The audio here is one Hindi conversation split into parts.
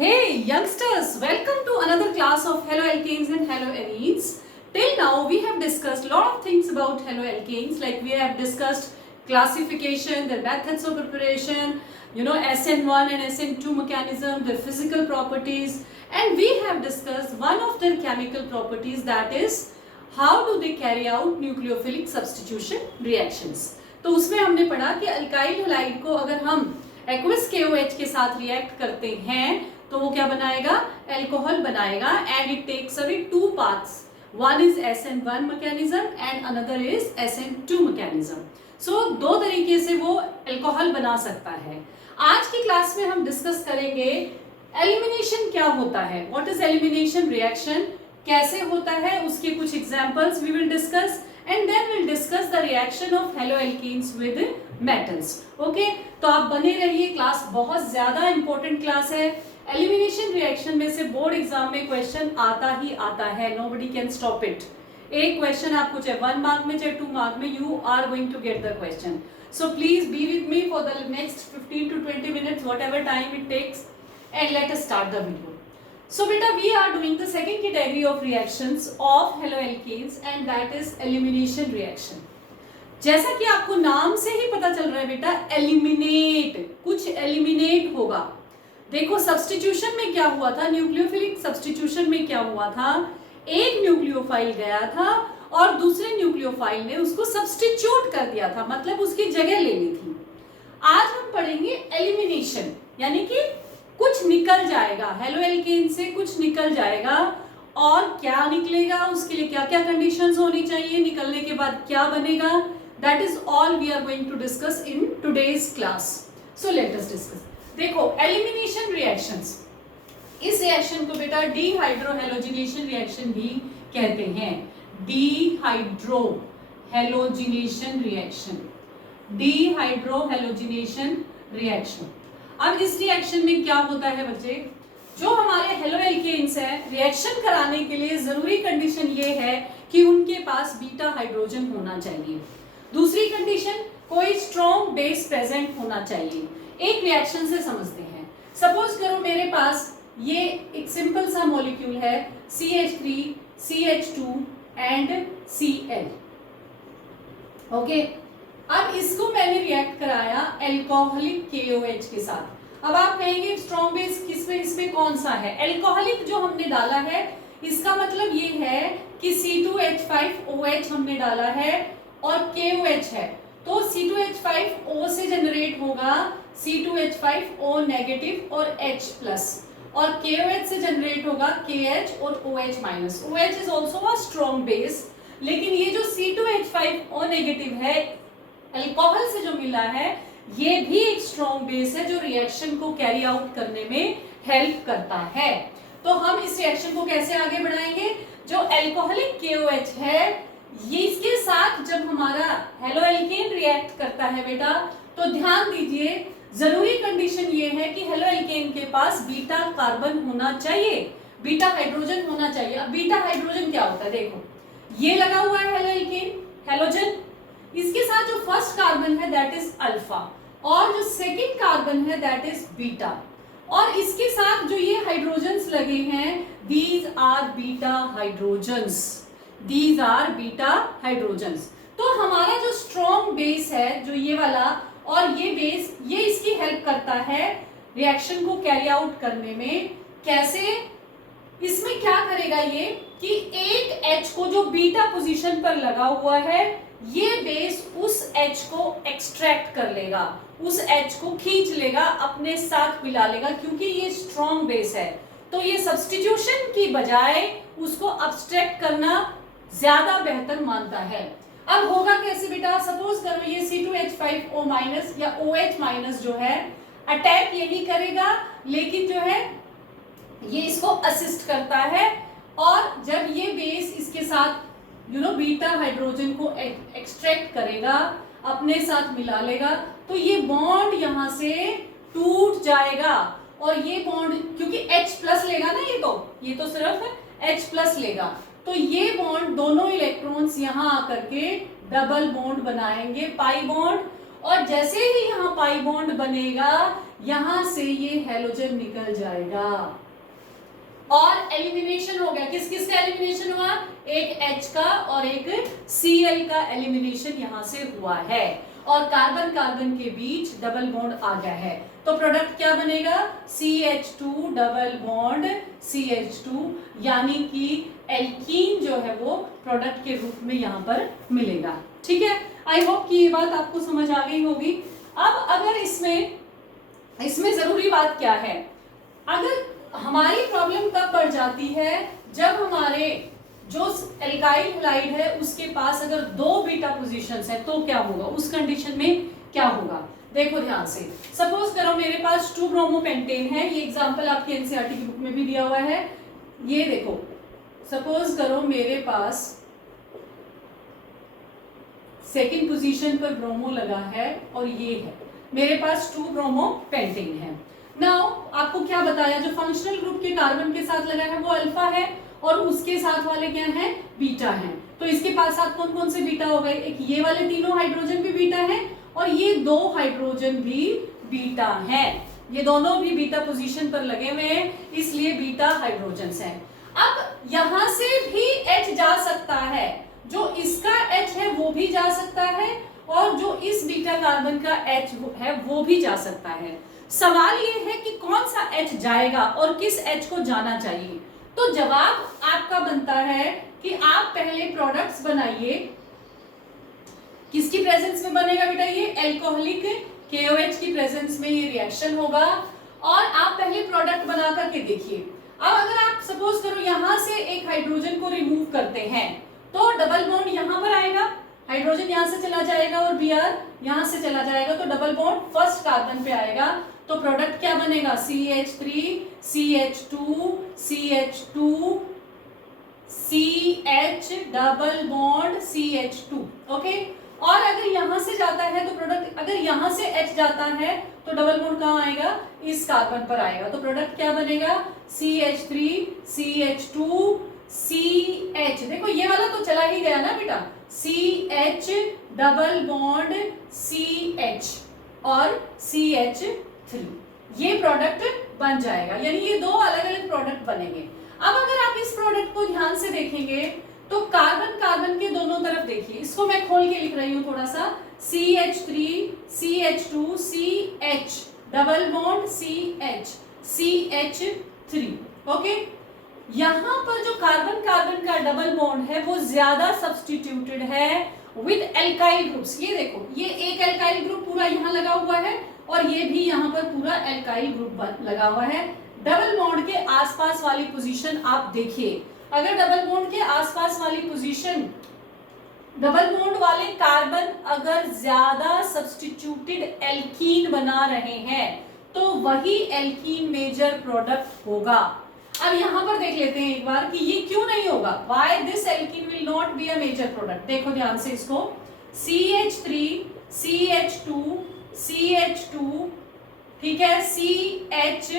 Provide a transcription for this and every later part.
Hey youngsters, welcome to another class of haloalkanes and haloarenes. Till now we have discussed a lot of things about haloalkanes, like we have discussed classification, their methods of preparation, SN1 and SN2 mechanism, their physical properties, and we have discussed one of their chemical properties, that is how do they carry out nucleophilic substitution reactions. तो उसमें हमने पढ़ा कि अल्काइल हैलाइड को अगर हम एक्वस KOH के साथ रिएक्ट करते हैं तो वो क्या बनाएगा, एल्कोहल बनाएगा, and it takes away two paths, one is SN1 mechanism and another is SN2 mechanism. So दो तरीके से वो एल्कोहल बना सकता है. आज की क्लास में हम डिस्कस करेंगे एलिमिनेशन क्या होता है, व्हाट इज एलिमिनेशन रिएक्शन, कैसे होता है, उसके कुछ examples we will discuss and then will discuss the reaction of haloalkenes with metals. Okay, तो आप बने रहिए, क्लास बहुत ज्यादा इंपॉर्टेंट क्लास है. एलिमिनेशन रिएक्शन में से बोर्ड एग्जाम में क्वेश्चन आता ही आता है, नोबडी कैन स्टॉप इट. एक क्वेश्चन आपको चाहे 1 मार्क में चाहे 2 मार्क में, you are going to get the question. So please be with me for the next 15 to 20 minutes, whatever time it takes, and let us start the video. So beta, we are doing the second category of reactions of haloalkanes and that is elimination reaction. जैसा कि आपको नाम से ही पता चल रहा है बेटा, एलिमिनेट, कुछ एलिमिनेट होगा. देखो सब्स्टिट्यूशन में क्या हुआ था, न्यूक्लियोफिलिक सब्स्टिट्यूशन में क्या हुआ था, एक न्यूक्लियोफाइल गया था और दूसरे न्यूक्लियोफाइल ने उसको सब्स्टिट्यूट कर दिया था, मतलब उसकी जगह ले ली थी. आज हम पढ़ेंगे एलिमिनेशन, यानी कि कुछ निकल जाएगा, हेलोएल्केन से कुछ निकल जाएगा, और क्या निकलेगा, उसके लिए क्या क्या कंडीशंस होनी चाहिए, निकलने के बाद क्या बनेगा, that is all we are going to discuss in today's class. So let us discuss. देखो एलिमिनेशन रिएक्शंस, इस रिएक्शन को बेटा डीहाइड्रोहेलोजिनेशन रिएक्शन भी कहते हैं. Dehydrohalogenation reaction, dehydrohalogenation reaction. अब इस रिएक्शन में क्या होता है बच्चे, जो हमारे हेलोएल्केन्स हैं, रिएक्शन कराने के लिए जरूरी कंडीशन ये है कि उनके पास बीटा हाइड्रोजन होना चाहिए. दूसरी कंडीशन, कोई स्ट्रॉन्ग बेस प्रेजेंट होना चाहिए. एक रिएक्शन से समझते हैं. सपोज करो मेरे पास ये एक सिंपल सा मॉलिक्यूल है CH3, CH2 and Cl. Okay, अब इसको मैंने रिएक्ट कराया एल्कोहलिक KOH के साथ. अब आप कहेंगे स्ट्रॉन्ग बेस किसमें, इसमें कौन सा है, एल्कोहलिक जो हमने डाला है, इसका मतलब ये है कि C2H5OH हमने डाला है और KOH है, तो C2H5O से जनरेट होगा C2H5O नेगेटिव और H प्लस, और KOH से जनरेट होगा KH और OH minus. OH is also a strong base, लेकिन ये जो C2H5O नेगेटिव है अल्कोहल से जो मिला है, ये भी एक स्ट्रॉन्ग बेस है जो रिएक्शन को कैरी आउट करने में हेल्प करता है. तो हम इस रिएक्शन को कैसे आगे बढ़ाएंगे, जो अल्कोहलिक KOH है, ये इसके साथ जब हमारा हेलोएल्केन रिएक्ट करता है बेटा, तो ध्यान दीजिए, जरूरी कंडीशन ये है कि हेलोएल्केन के पास बीटा कार्बन होना चाहिए, बीटा हाइड्रोजन होना चाहिए. अब बीटा हाइड्रोजन क्या होता है, देखो ये लगा हुआ है हेलोएल्केन, हेलोजन, इसके साथ जो फर्स्ट कार्बन है दैट इज अल्फा, और जो सेकंड कार्बन है दैट इज बीटा, और इसके साथ जो ये हाइड्रोजन्स लगे हैं, these are beta hydrogens, these are beta hydrogens. तो हमारा जो स्ट्रॉन्ग बेस है, जो ये वाला और ये बेस, ये इसकी हेल्प करता है रिएक्शन को कैरी आउट करने में. कैसे, इसमें क्या करेगा ये कि एक H को जो बीटा पोजीशन पर लगा हुआ है, ये बेस उस H को एक्सट्रैक्ट कर लेगा, उस H को खींच लेगा, अपने साथ मिला लेगा, क्योंकि ये स्ट्रॉन्ग बेस है. तो ये सब्स्टिट्यूशन की बजाय उसको अब्स्ट्रैक्ट करना ज्यादा बेहतर मानता है. अब होगा कैसे बेटा, सपोज करो ये C2H5O माइनस या OH माइनस जो है अटैक यही करेगा, लेकिन जो है ये इसको असिस्ट करता है, और जब ये बेस इसके साथ बीटा हाइड्रोजन को एक्सट्रैक्ट करेगा, अपने साथ मिला लेगा, तो ये बॉन्ड यहां से टूट जाएगा, और ये बॉन्ड क्योंकि H प्लस लेगा ना, ये तो सिर्फ H प्लस लेगा, तो ये बॉन्ड दोनों इलेक्ट्रॉन्स यहां आकर के डबल बॉन्ड बनाएंगे, पाई बॉन्ड, और जैसे ही यहाँ पाई बॉन्ड बनेगा यहां से ये हैलोजन निकल जाएगा और एलिमिनेशन हो गया। किस किस का एलिमिनेशन हुआ? एक H का और एक Cl का एलिमिनेशन यहां से हुआ है और कार्बन कार्बन के बीच डबल बॉन्ड आ गया है। तो प्रोडक्ट क्या बनेगा? CH2 डबल बॉन्ड CH2, यानी कि एल्कीन जो है वो प्रोडक्ट के रूप में यहां पर मिलेगा। ठीक है, आई होप कि ये बात आपको समझ आ गई होगी। अब अगर इसमें जरूरी बात क्या है, अगर हमारी प्रॉब्लम तब बढ़ जाती है जब हमारे जो एल्काइल हैलाइड है उसके पास अगर 2 बीटा पोजीशंस है, तो क्या होगा? उस कंडीशन में क्या होगा? देखो ध्यान से, सपोज करो मेरे पास 2 ब्रोमोपेंटेन है, ये एग्जांपल आपके एनसीईआरटी की बुक में भी दिया हुआ है। ये देखो, सपोज करो मेरे पास सेकंड पोजीशन पर ब्रोमो लगा है और ये है मेरे पास 2 ब्रोमोपेंटेन है। नाउ आपको क्या बताया, जो फंक्शनल ग्रुप के कार्बन के साथ लगा है वो अल्फा है और उसके साथ वाले क्या हैं? बीटा हैं। तो इसके पास साथ कौन कौन से बीटा हो गए? एक ये वाले तीनों हाइड्रोजन भी बीटा है और ये 2 हाइड्रोजन भी बीटा है। ये दोनों भी बीटा पोजीशन पर लगे हुए हैं, इसलिए बीटा हाइड्रोजन्स हैं। अब यहां से भी H जा सकता है, जो इसका H है वो भी जा सकता है और जो इस बीटा कार्बन का H है वो भी जा सकता है। सवाल ये है कि कौन सा H जाएगा और किस H को जाना चाहिए। तो जवाब आपका बनता है कि आप पहले प्रोडक्ट्स बनाइए। किसकी प्रेजेंस में बनेगा बेटा? ये एल्कोहलिक KOH की प्रेजेंस में ये रिएक्शन होगा और आप पहले प्रोडक्ट बना करके देखिए। अब अगर आप सपोज करो यहां से एक हाइड्रोजन को रिमूव करते हैं तो डबल बॉन्ड यहां पर आएगा, हाइड्रोजन यहां से चला जाएगा और Br यहां से चला जाएगा, तो डबल बॉन्ड फर्स्ट कार्बन पे आएगा। तो प्रोडक्ट क्या बनेगा? CH3 CH2 CH2 CH double bond CH2। Okay, और अगर यहां से जाता है तो प्रोडक्ट, अगर यहां से H जाता है तो डबल बॉन्ड कहां आएगा? इस कार्बन पर आएगा। तो प्रोडक्ट क्या बनेगा? CH3 CH2 CH। देखो ये वाला तो चला ही गया ना बेटा, CH डबल बॉन्ड CH और CH3, ये प्रोडक्ट बन जाएगा। यानी ये 2 अलग अलग प्रोडक्ट बनेंगे। अब अगर आप इस प्रोडक्ट को ध्यान से देखेंगे तो कार्बन कार्बन के दोनों तरफ देखिए, इसको मैं खोल के लिख रही हूं थोड़ा सा, CH3 CH2 CH double bond CH CH3। Okay, यहां पर जो कार्बन कार्बन का डबल बॉन्ड है वो ज्यादा सब्स्टिट्यूटेड है विद एल्काइल ग्रुप्स। ये देखो, ये एक एल्काइल ग्रुप पूरा यहां लगा हुआ है और ये भी यहां पर पूरा एल्काइल ग्रुप लगा हुआ है। डबल बॉन्ड के आसपास वाली पोजीशन आप देखिए, अगर डबल बॉन्ड के आसपास वाली पोजीशन, डबल बॉन्ड वाले कार्बन अगर ज्यादा सब्स्टिट्यूटेड एल्कीन बना रहे हैं तो वही एल्कीन मेजर प्रोडक्ट होगा। अब यहां पर देख लेते हैं एक बार कि ये क्यों नहीं होगा, why this alkene will not be a major product. देखो ध्यान से इसको, CH3 CH2 CH2, ठीक है, CH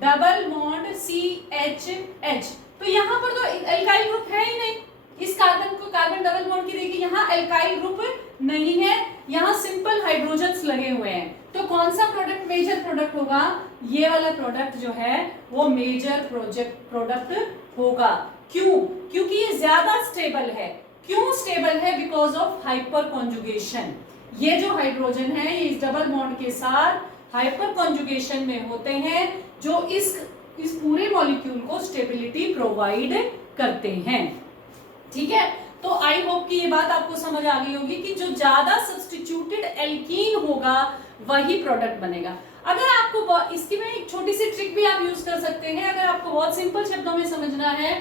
डबल बॉन्ड CHH। तो यहाँ पर तो एल्काइल ग्रुप है ही नहीं, इस कार्बन को कार्बन डबल बॉन्ड की देखिए यहाँ एल्काइल ग्रुप नहीं है, यहाँ सिंपल हाइड्रोजन्स लगे हुए हैं। तो कौन सा प्रोडक्ट मेजर प्रोडक्ट होगा? ये वाला प्रोडक्ट जो है वो मेजर प्रोडक्ट होगा। क्यों? क्योंकि ये ज्यादा स्टेबल है। क्यों स्टेबल है? Because of hyper conjugation. ये जो हाइड्रोजन है ये इस डबल बॉन्ड के साथ हाइपर कॉन्जुगेशन में होते हैं, जो इस पूरे मॉलिक्यूल को स्टेबिलिटी प्रोवाइड करते हैं। ठीक है, तो आई होप कि ये बात आपको समझ आ गई होगी कि जो ज्यादा सब्स्टिट्यूटेड एल्कीन होगा वही प्रोडक्ट बनेगा। अगर आपको इसकी में एक छोटी सी ट्रिक भी आप यूज कर सकते हैं, अगर आपको बहुत सिंपल शब्दों में समझना है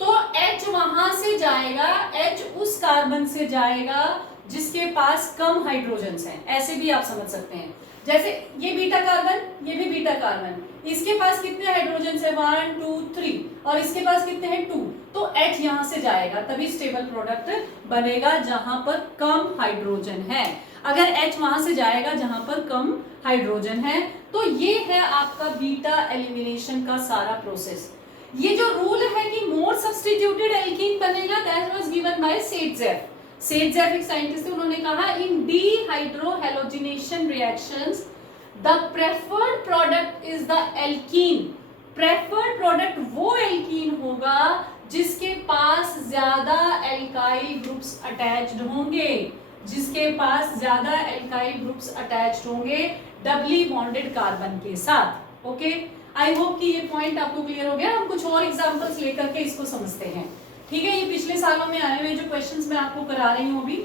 तो H वहां से जाएगा, H उस कार्बन से जाएगा जिसके पास कम हाइड्रोजन्स हैं, ऐसे भी आप समझ सकते हैं। जैसे ये बीटा कार्बन, ये भी बीटा कार्बन, इसके पास कितने हाइड्रोजन्स है? 1 2 3 और इसके पास कितने हैं? 2। तो H यहां से जाएगा, तभी स्टेबल प्रोडक्ट बनेगा जहां पर कम हाइड्रोजन है। अगर H वहां से जाएगा जहां पर कम हाइड्रोजन है, तो ये है आपका बीटा एलिमिनेशन का सारा प्रोसेस। ये जो रूल है कि मोर सब्स्टिट्यूटेड एल्कीन बनेगा, that was given by Saytzeff. Saytzeff एक साइंटिस्ट थे, उन्होंने कहा in dehydrohalogenation reactions the preferred product is the alkene. Preferred product वो एल्कीन होगा जिसके पास ज्यादा एल्काइल ग्रुप्स अटैच्ड होंगे, जिसके पास ज्यादा एल्काइल ग्रुप्स अटैच्ड होंगे डबली बॉन्डेड कार्बन के साथ। ओके, आई होप कि ये पॉइंट आपको क्लियर हो गया। हम कुछ और एग्जांपल्स लेकर के इसको समझते हैं। ठीक है, ये पिछले सालों में आए हुए जो क्वेश्चंस मैं आपको करा रही हूँ अभी,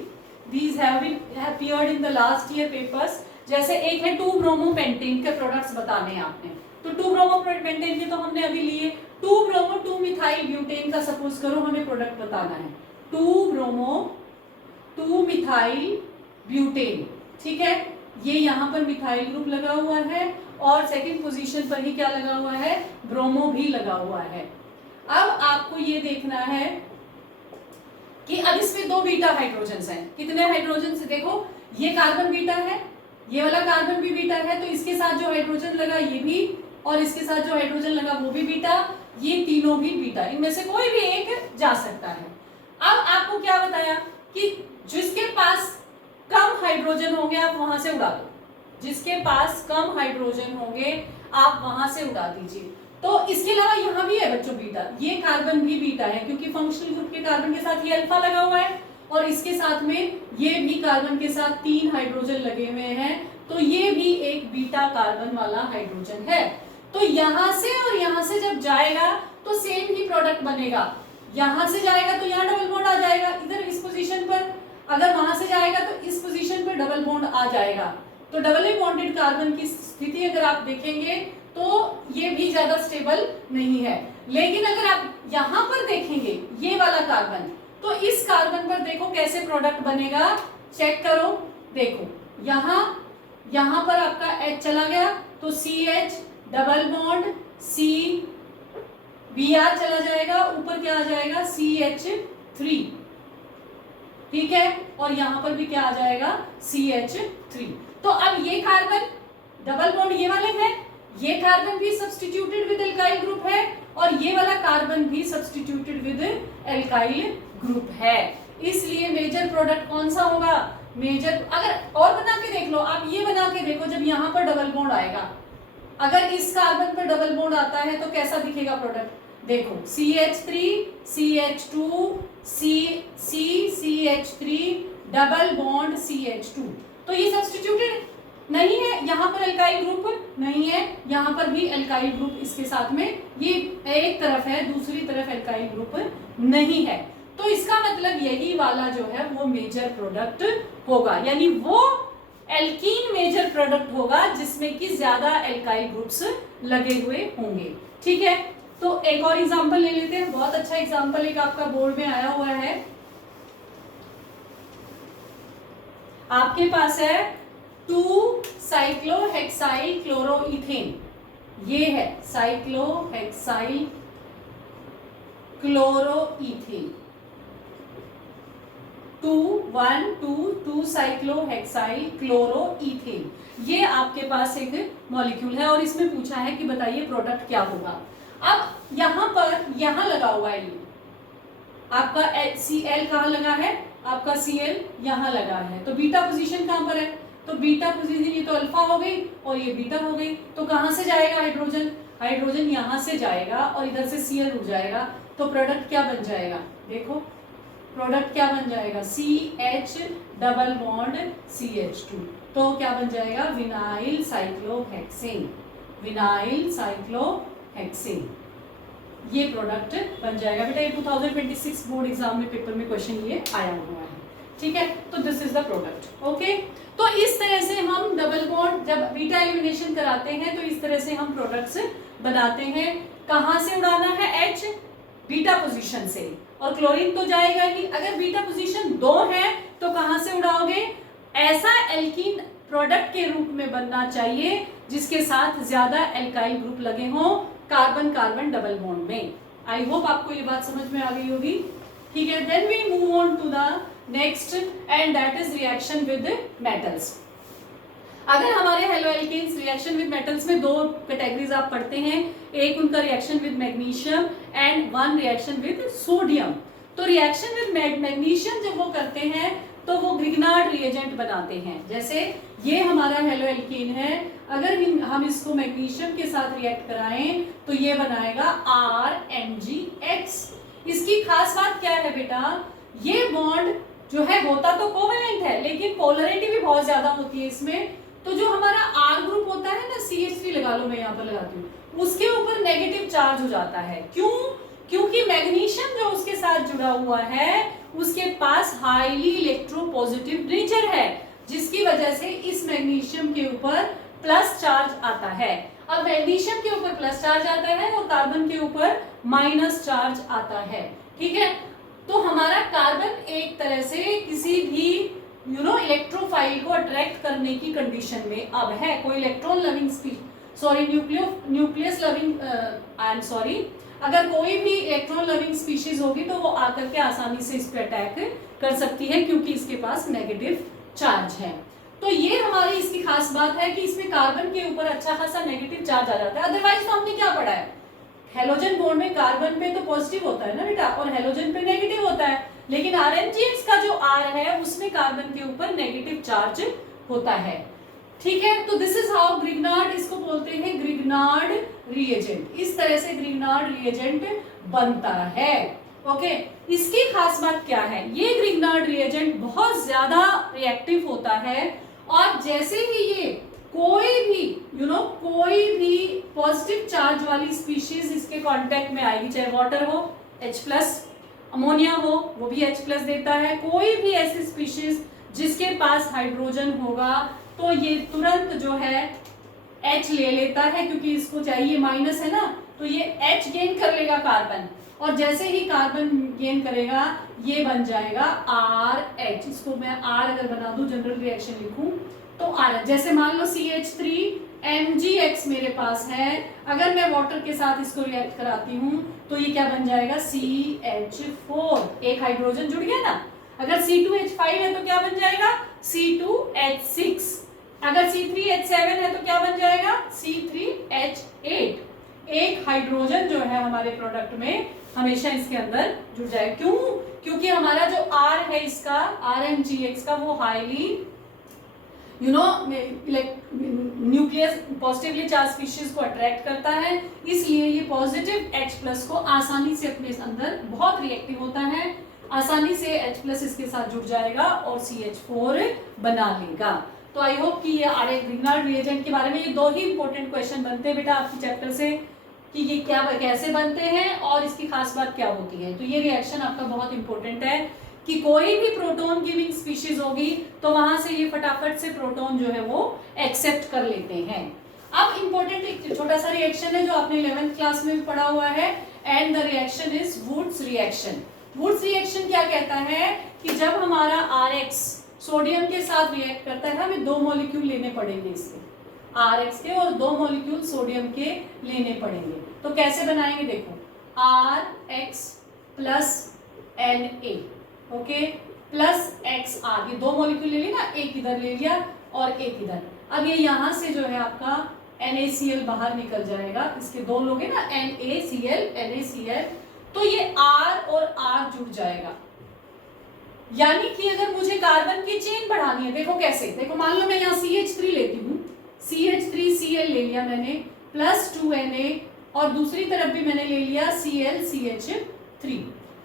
these have been appeared in the last year papers. जैसे एक है 2-ब्रोमोपेंटेन के प्रोडक्ट्स बताने हैं आपने, तो 2-ब्रोमोपेंटेन के तो हमने अभी लिए। 2-ब्रोमो 2-मिथाइल ब्यूटेन का सपोज करो हमें प्रोडक्ट बताना है, 2-ब्रोमो 2-मिथाइल ब्यूटेन। ठीक है, ये यहाँ पर मिथाइल ग्रुप लगा हुआ है और सेकंड पोजीशन पर ही क्या लगा हुआ है, ब्रोमो भी लगा हुआ है। अब आपको ये देखना है कि अब इसमें 2 बीटा हाइड्रोजन्स हैं। कितने हाइड्रोजन से देखो, ये कार्बन बीटा है, ये वाला कार्बन भी बीटा है, तो इसके साथ जो हाइड्रोजन लगा ये भी, और इसके साथ जो हाइड्रोजन लगा वो भी बीटा, ये तीनों भी बीटा, इनमें से कोई भी एक जा सकता है। अब आपको क्या बताया कि जिसके पास कम हाइड्रोजन होंगे आप वहां से उड़ा दो, जिसके पास कम हाइड्रोजन होंगे आप वहां से उड़ा दीजिए। तो इसके अलावा यहाँ भी है बच्चों बीटा, ये कार्बन भी बीटा है क्योंकि फंक्शनल ग्रुप के कार्बन के साथ ये अल्फा लगा हुआ है और इसके साथ में ये भी कार्बन के साथ 3 हाइड्रोजन लगे हुए हैं, तो ये भी एक बीटा कार्बन वाला हाइड्रोजन है। तो यहां से और यहां से जब जाएगा तो सेम ही प्रोडक्ट बनेगा। यहां से जाएगा तो यहाँ डबल बॉन्ड आ जाएगा इधर इस पोजीशन पर, अगर वहां से जाएगा तो इस पोजीशन पर डबल बॉन्ड आ जाएगा। तो डबल बॉन्डेड कार्बन की स्थिति अगर आप देखेंगे तो ये भी ज्यादा स्टेबल नहीं है। लेकिन अगर आप यहाँ पर देखेंगे ये वाला कार्बन, तो इस कार्बन पर देखो कैसे प्रोडक्ट बनेगा, चेक करो। देखो यहाँ पर आपका H चला गया तो CH डबल बॉन्ड CBr चला जाएगा, ऊपर क्या आ जाएगा CH3। ठीक है, और यहाँ पर भी क्या आ जाएगा CH3। तो अब ये कार्बन डबल बॉन्ड ये वाले हैं, ये कार्बन भी सब्स्टिट्यूटेड विद एल्काइल ग्रुप है और ये वाला कार्बन भी सब्स्टिट्यूटेड विद एल्काइल ग्रुप है। इसलिए मेजर प्रोडक्ट कौन सा होगा, मेजर, अगर और बना के देख लो आप, ये बना के देखो जब यहाँ पर डबल बॉन्ड आएगा, अगर इस कार्बन पर डबल बॉन्ड आता है तो कैसा दिखेगा प्रोडक्ट, देखो CH3 CH2 CH3 double bond CH2, तो ये सब्स्टिट्यूटेड नहीं है, यहाँ पर एल्काइल ग्रुप नहीं है, यहाँ पर भी एल्काइल ग्रुप इसके साथ में, ये एक तरफ है दूसरी तरफ एल्काइल ग्रुप नहीं है। तो इसका मतलब यही वाला जो है वो मेजर प्रोडक्ट होगा, यानी वो एल्कीन मेजर प्रोडक्ट होगा जिसमें कि ज्यादा एल्काइल ग्रुप्स लगे हुए होंगे। ठीक है, तो एक और एग्जांपल ले लेते हैं, बहुत अच्छा एग्जांपल एक आपका बोर्ड में आया हुआ है। आपके पास है 2-साइक्लोहेक्साइल क्लोरोइथेन, ये है साइक्लोहेक्साइल क्लोरोइथेन, 2-साइक्लोहेक्साइल क्लोरोइथेन, ये आपके पास एक मॉलिक्यूल है और इसमें पूछा है कि बताइए प्रोडक्ट क्या होगा। अब यहाँ पर यहाँ लगा हुआ है, ये आपका Cl कहाँ लगा है, आपका Cl यहाँ लगा है, तो बीटा पोजीशन कहाँ पर है, तो बीटा पोजीशन ये तो अल्फा हो गई और ये बीटा हो गई, तो कहाँ से जाएगा हाइड्रोजन, हाइड्रोजन यहाँ से जाएगा और इधर से Cl उड़ जाएगा, तो प्रोडक्ट क्या बन जाएगा, देखो प्रोडक्ट क्या बन जाएगा CH डबल बॉन्ड CH2, तो क्या बन जाएगा विनाइल साइक्लोहेक्सेन, विनाइल साइक्लोहेक्सेन, ये प्रोडक्ट बन जाएगा। बेटा ये 2026 बोर्ड एग्जाम में पेपर में क्वेश्चन ये आया हुआ है। ठीक है, तो this is the product. Okay, तो इस तरह से हम डबल बॉन्ड जब बीटा एलिमिनेशन कराते हैं तो इस तरह से हम प्रोडक्ट्स बनाते हैं। कहाँ से उड़ाना है H, बीटा पोजीशन से, और क्लोरीन तो जाएगा ही। अगर बीटा पोजीशन 2 है तो कहाँ से उड़ाओगे, ऐसा एल्कीन प्रोडक्ट के रूप में बनना चाहिए जिसके साथ ज्यादा एल्काइल ग्रुप लगे हों कार्बन कार्बन डबल बॉन्ड में। आई होप आपको ये बात समझ में आ गई होगी। ठीक है, then we move on to the next and that is reaction with metals. अगर हमारे haloalkanes reaction with metals में 2 कैटेगरीज आप पढ़ते हैं, एक उनका reaction with magnesium and 1 reaction with sodium. तो रिएक्शन विद मैग्नीशियम जब वो करते हैं तो वो ग्रिग्नार्ड रिएजेंट बनाते हैं। जैसे ये हमारा हेलो एल्कीन है, अगर हम इसको मैग्नीशियम के साथ रिएक्ट कराएं तो ये बनाएगा RMgX। इसकी खास बात क्या है बेटा, ये बॉन्ड जो है होता तो कोवेलेंट है लेकिन पोलरिटी भी बहुत ज्यादा होती है इसमें। तो जो हमारा R ग्रुप होता है ना, CH3 लगा लो, मैं यहाँ पर लगाती हूँ, उसके ऊपर नेगेटिव चार्ज हो जाता है। क्यों? क्योंकि मैग्नीशियम जो उसके साथ जुड़ा हुआ है उसके पास हाईली इलेक्ट्रोपॉजिटिव नेचर है, जिसकी वजह से इस मैग्नीशियम के ऊपर प्लस चार्ज आता है। अब मैग्नीशियम के ऊपर प्लस चार्ज आता है और कार्बन के ऊपर माइनस चार्ज आता है। ठीक है, तो हमारा कार्बन एक तरह से किसी भी इलेक्ट्रोफाइल को अट्रैक्ट करने की कंडीशन में अब है। कोई इलेक्ट्रॉन लविंग न्यूक्लियस लविंग अगर कोई भी इलेक्ट्रॉन लविंग स्पीशीज होगी तो वो आकर के आसानी से इस पे अटैक कर सकती है क्योंकि इसके पास नेगेटिव चार्ज है। तो ये हमारी इसकी खास बात है कि इसमें कार्बन के ऊपर अच्छा खासा नेगेटिव चार्ज आ जाता है। अदरवाइज तो हमने क्या पढ़ा है, हेलोजन बॉन्ड में कार्बन पे तो पॉजिटिव होता है ना बेटा और हेलोजन पे नेगेटिव होता है, लेकिन RMgX का जो R है उसमें कार्बन के ऊपर नेगेटिव चार्ज होता है। ठीक है, तो दिस इज हाउ ग्रिग्नार्ड, इसको बोलते हैं ग्रिग्नार्ड रिएजेंट। इस तरह से ग्रिग्नार्ड रिएजेंट बनता है। ओके, इसकी खास बात क्या है, ये ग्रिग्नार्ड रिएजेंट बहुत ज्यादा रिएक्टिव होता है और जैसे ही ये कोई भी पॉजिटिव चार्ज वाली स्पीशीज इसके कांटेक्ट में आएगी, चाहे वाटर हो H+, अमोनिया हो वो भी H+ देता है, कोई भी ऐसी स्पीशीज जिसके पास हाइड्रोजन होगा तो ये तुरंत जो है H ले लेता है क्योंकि इसको चाहिए माइनस है ना, तो ये H गेन कर लेगा कार्बन, और जैसे ही कार्बन गेन करेगा ये बन जाएगा RH। इसको मैं R अगर बना दूं, जनरल रिएक्शन लिखूं तो R। जैसे मान लो CH3MgX मेरे पास है, अगर मैं वाटर के साथ इसको रिएक्ट कराती हूँ तो ये क्या बन जाएगा CH4, एक हाइड्रोजन जुड़ गया ना। अगर C2H5 है तो क्या बन जाएगा C2H6, अगर C3H7 है तो क्या बन जाएगा C3H8। एक हाइड्रोजन जो है हमारे प्रोडक्ट में हमेशा इसके अंदर जुड़ जाए। क्यों? क्योंकि हमारा जो R है इसका RMgX का वो highly nucleus positively charge species को अट्रैक्ट करता है, इसलिए ये पॉजिटिव H+ को आसानी से अपने अंदर बहुत रिएक्टिव होता है, आसानी से H+ इसके साथ जुड़ जाएगा और CH4 बना लेगा। तो आई होप कि ये ग्रिग्नार्ड रिएजेंट के बारे में ये दो ही इंपॉर्टेंट क्वेश्चन बनते हैं बेटा आपके चैप्टर से कि ये क्या कैसे बनते हैं और इसकी खास बात क्या होती है। तो ये रिएक्शन आपका बहुत इंपॉर्टेंट है कि कोई भी प्रोटॉन गिविंग स्पीशीज होगी तो वहां से ये फटाफट से प्रोटॉन जो है वो एक्सेप्ट कर लेते हैं। अब इंपॉर्टेंट एक छोटा सा रिएक्शन है जो आपने 11th क्लास में भी पढ़ा हुआ है, and the reaction is Wurtz reaction. Wurtz reaction क्या कहता है कि जब हमारा RX सोडियम के साथ रिएक्ट करता है, हमें 2 मॉलिक्यूल लेने पड़ेंगे इसके, RX के, और 2 मॉलिक्यूल सोडियम के लेने पड़ेंगे। तो कैसे बनाएंगे देखो, RX + Na, okay, plus XR, ये 2 मॉलिक्यूल ले लिया ना, एक इधर ले लिया और एक इधर। अब ये यहाँ से जो है आपका NaCl बाहर निकल जाएगा, इसके 2 लोग हैं ना, NaCl, तो ये R और R जुड़ जाएगा। यानी कि अगर मुझे कार्बन की चेन बढ़ानी है, देखो कैसे, देखो मान लो मैं यहाँ CH3 लेती हूँ, CH3Cl ले लिया मैंने, +2Na, और दूसरी तरफ भी मैंने ले लिया ClCH3,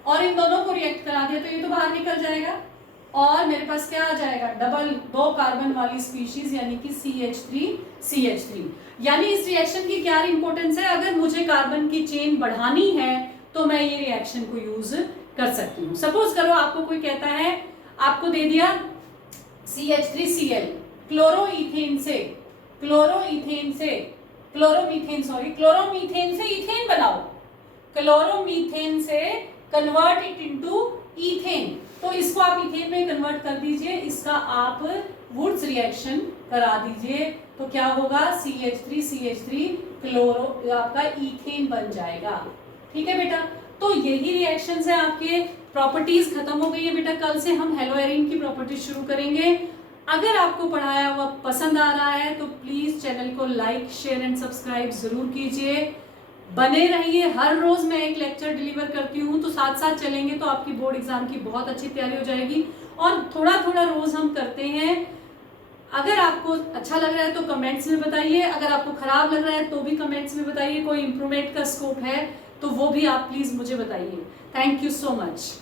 और इन दोनों को रिएक्ट करा दिया तो ये तो बाहर निकल जाएगा और मेरे पास क्या आ जाएगा, डबल 2 कार्बन वाली स्पीशीज यानी कि CH3। यानी इस रिएक्शन की क्या इंपॉर्टेंस है, अगर मुझे कार्बन की चेन बढ़ानी है तो मैं ये रिएक्शन को यूज कर सकती हूँ। सपोज करो आपको कोई कहता है, आपको दे दिया CH3Cl, क्लोरोमीथेन से इथेन बनाओ, क्लोरोमीथेन से कन्वर्ट इट इनटू इथेन, तो इसको आप इथेन में कन्वर्ट कर दीजिए, इसका आप वुड्स रिएक्शन करा दीजिए, तो क्या होगा CH3 क्लोरो आपका इथेन बन जाएगा। ठीक है बेटा, तो यही रिएक्शंस है आपके। प्रॉपर्टीज खत्म हो गई है बेटा, कल से हम हेलोएरिन की प्रॉपर्टीज शुरू करेंगे। अगर आपको पढ़ाया हुआ पसंद आ रहा है तो प्लीज चैनल को लाइक, शेयर एंड सब्सक्राइब जरूर कीजिए। बने रहिए, हर रोज मैं एक लेक्चर डिलीवर करती हूँ, तो साथ साथ चलेंगे तो आपकी बोर्ड एग्जाम की बहुत अच्छी तैयारी हो जाएगी। और थोड़ा थोड़ा रोज हम करते हैं। अगर आपको अच्छा लग रहा है तो कमेंट्स में बताइए, अगर आपको खराब लग रहा है तो भी कमेंट्स में बताइए, कोई इंप्रूवमेंट का स्कोप है तो वो भी आप प्लीज मुझे बताइए। Thank you so much.